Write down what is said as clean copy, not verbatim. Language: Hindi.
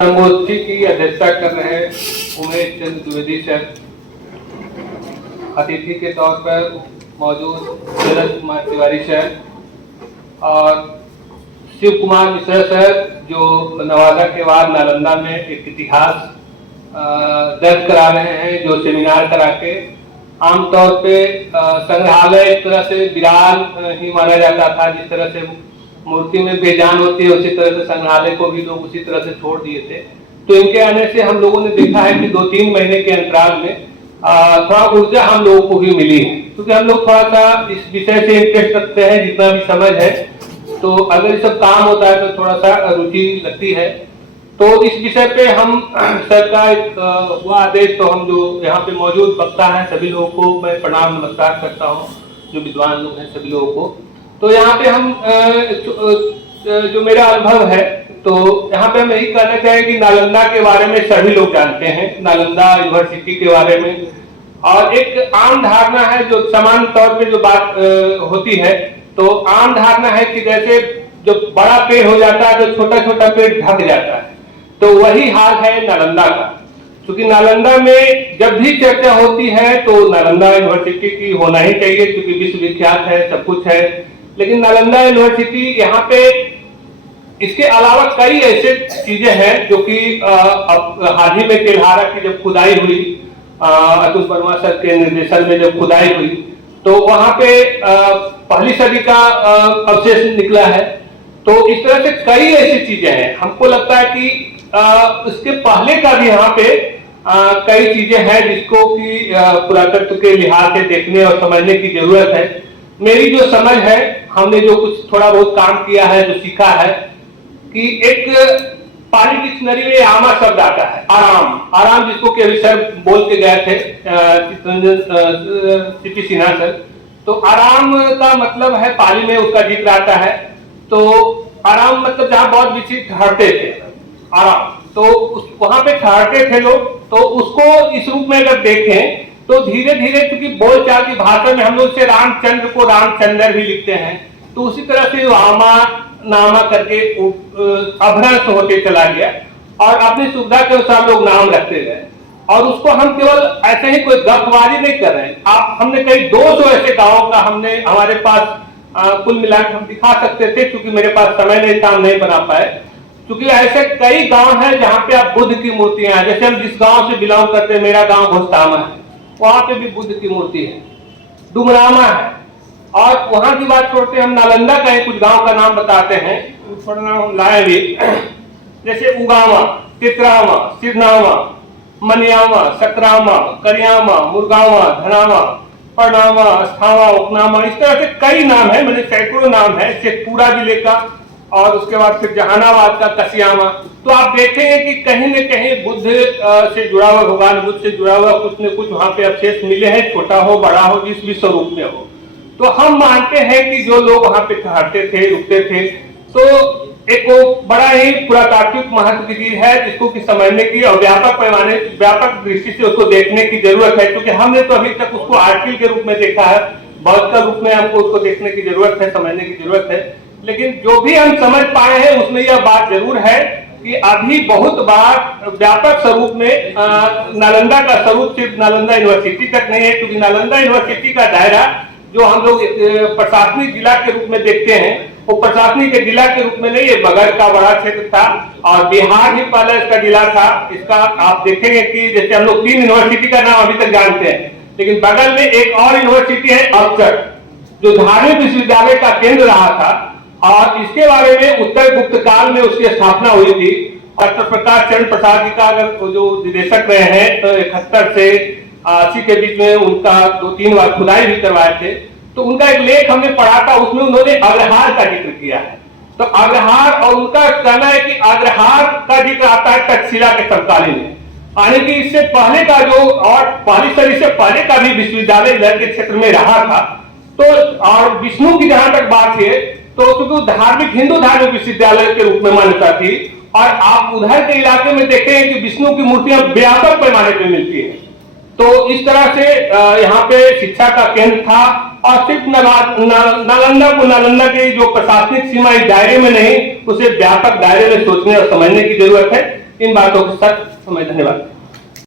संगोष्ठी की अध्यक्षता कर रहे उमेश चंद्र द्विवेदी सर, अतिथि के तौर पर मौजूद शरद कुमार तिवारी सर और शिव कुमार मिश्रा सर, जो नवादा के बाद नालंदा में एक इतिहास दर्ज करा रहे हैं, जो सेमिनार करा के आमतौर पे संग्रहालय एक तरह से विरान ही माना जाता था। जिस तरह से मूर्ति में बेजान होती है उसी तरह से संग्रहालय को भी लोग उसी तरह से छोड़ दिए थे। तो इनके आने से हम लोगों ने देखा है कि 2-3 महीने के अंतराल में थोड़ा ऊर्जा हम लोगों को भी मिली है, क्योंकि हम लोग थोड़ा सा इस विषय से इंटरेस्ट रखते हैं। जितना भी समझ है तो अगर ये सब काम होता है तो थोड़ा सा रुचि लगती है। तो इस विषय पे हम सर का एक वो आदेश, तो हम जो यहाँ पे मौजूद वक्ता है सभी लोगों को मैं प्रणाम नमस्कार करता हूँ, जो विद्वान लोग हैं सभी लोगों को। तो यहाँ पे हम जो मेरा अनुभव है, तो यहाँ पे हम यही कहना चाहें कि नालंदा के बारे में सभी लोग जानते हैं, नालंदा यूनिवर्सिटी के बारे में। और एक आम धारणा है जो सामान्य तौर पे जो बात होती है, तो आम धारणा है कि जैसे जो बड़ा पेड़ हो जाता है तो छोटा छोटा पेड़ ढक जाता है, तो वही हाल है नालंदा का। क्योंकि नालंदा में जब भी चर्चा होती है तो नालंदा यूनिवर्सिटी की होना ही चाहिए, क्योंकि विश्वविख्यात है, सब कुछ है। लेकिन नालंदा यूनिवर्सिटी यहाँ पे इसके अलावा कई ऐसे चीजें हैं जो कि हाल ही में तेल्हारा की जब खुदाई हुई, अतुल वर्मा सर के निर्देशन में जब खुदाई हुई, तो वहां पे पहली सदी का अवशेष निकला है। तो इस तरह से कई ऐसी चीजें हैं, हमको लगता है कि उसके पहले का भी यहाँ पे कई चीजें हैं जिसको कि पुरातत्व के लिहाज से देखने और समझने की जरूरत है। मेरी जो समझ है, हमने जो कुछ थोड़ा बहुत काम किया है, जो सीखा है कि एक पाली डिक्शनरी में आमा शब्द आता है, आराम, जिसको कि अभी सर बोल के गए थे, सीपी सिन्हा सर। तो आराम का मतलब है, पाली में उसका जिक्र आता है। तो आराम मतलब जहां बहुत बिछी ठहरते थे, आराम, तो वहां पे ठहरते थे लोग। तो उसको इस रूप में अगर देखें तो धीरे धीरे, क्योंकि बोलचाल की भाषा में हम लोग से रामचंद्र को रामचंद्र भी लिखते हैं, तो उसी तरह से आमा नामा करके अभ्रंश होते चला गया और अपनी सुविधा के अनुसार लोग नाम रखते गए। और उसको हम केवल ऐसे ही कोई गपबाजी नहीं कर रहे हैं। हमने कई 200 ऐसे गांवों का हमारे पास कुल मिलाकर हम दिखा सकते थे, क्योंकि मेरे पास समय नहीं था, नहीं बना पाए। क्योंकि ऐसे कई गांव हैं जहां पे आप बुद्ध की मूर्तियां हैं। जैसे हम जिस गांव से बिलोंग करते हैं, मेरा गांव घोस्तामा है, वहां पे भी बुद्ध की मूर्ति है, डुमरामा है। और वहां की बात छोड़ते हम नालंदा का ही कुछ गांव का नाम बताते हैं, थोड़ा नाम लाए भी, जैसे उगामा, तितरामा, सिरनामा, मनियामा, सकरामा, करियामा, मुरगावा, धनामा, परनामा, अस्थावा, उपनामा, इस तरह से कई नाम है, मतलब सैकड़ों नाम है, शेखपुरा जिले का, और उसके बाद फिर जहानाबाद का कसियामा। तो आप देखेंगे कि कहीं न कहीं बुद्ध से जुड़ा हुआ, भगवान बुद्ध से जुड़ा हुआ कुछ न कुछ वहां पे अवशेष मिले हैं, छोटा हो बड़ा हो, जिस भी स्वरूप में हो। तो हम मानते हैं कि जो लोग वहां पे ठहरते थे, रुकते थे, तो एक वो बड़ा ही पुरातात्विक महत्व की चीज है, जिसको कि समझने की और व्यापक पैमाने, व्यापक दृष्टि से उसको देखने की जरूरत है। क्योंकि हमने तो अभी तक उसको आर्टिकल के रूप में देखा है, बौद्ध का रूप में हमको उसको देखने की जरूरत है, समझने की जरूरत है। लेकिन जो भी हम समझ पाए हैं उसमें यह बात जरूर है कि अभी बहुत बार व्यापक स्वरूप में नालंदा का स्वरूप सिर्फ नालंदा यूनिवर्सिटी तक नहीं है। क्योंकि नालंदा यूनिवर्सिटी का दायरा जो हम लोग प्रशासनिक जिला के रूप में देखते हैं, वो प्रशासनिक के जिला के रूप में नहीं, ये बगल का बड़ा क्षेत्र था और बिहार ही पहले इसका जिला था। इसका आप देखेंगे कि जैसे हम लोग 3 यूनिवर्सिटी का नाम अभी तक जानते हैं, लेकिन बगल में एक और यूनिवर्सिटी है अक्षर, जो धार्मिक विश्वविद्यालय का केंद्र रहा था। और इसके बारे में उत्तर गुप्त काल में उसकी स्थापना हुई थी। डॉक्टर प्रकाश चरण प्रसाद जी का अगर जो निदेशक रहे हैं, तो 71 से 80 के बीच में उनका 2-3 बार खुदाई भी करवाए थे। तो उनका एक लेख हमने पढ़ा था, उसमें उन्होंने अग्रहार का जिक्र किया है। तो अग्रहार, और उनका कहना है कि अग्रहार का जिक्र आता है तक्षशिला के समकालीन में, यानी कि इससे पहले का जो, और पहली सदी से पहले का भी विश्वविद्यालय इधर के क्षेत्र में रहा था। तो और विष्णु की जहां तक बात है, तो क्योंकि धार्मिक, हिंदू धार्मिक विश्वविद्यालय के रूप में मान्यता थी। और आप उधर के इलाके में देखेंगे कि विष्णु की मूर्तियां व्यापक पैमाने पर मिलती है। तो इस तरह से यहाँ पे शिक्षा का केंद्र था। और सिर्फ नालंदा को नालंदा की जो प्रशासनिक सीमा इस दायरे में नहीं, उसे व्यापक दायरे में सोचने और समझने की जरूरत है। इन बातों के साथ समय धन्यवाद।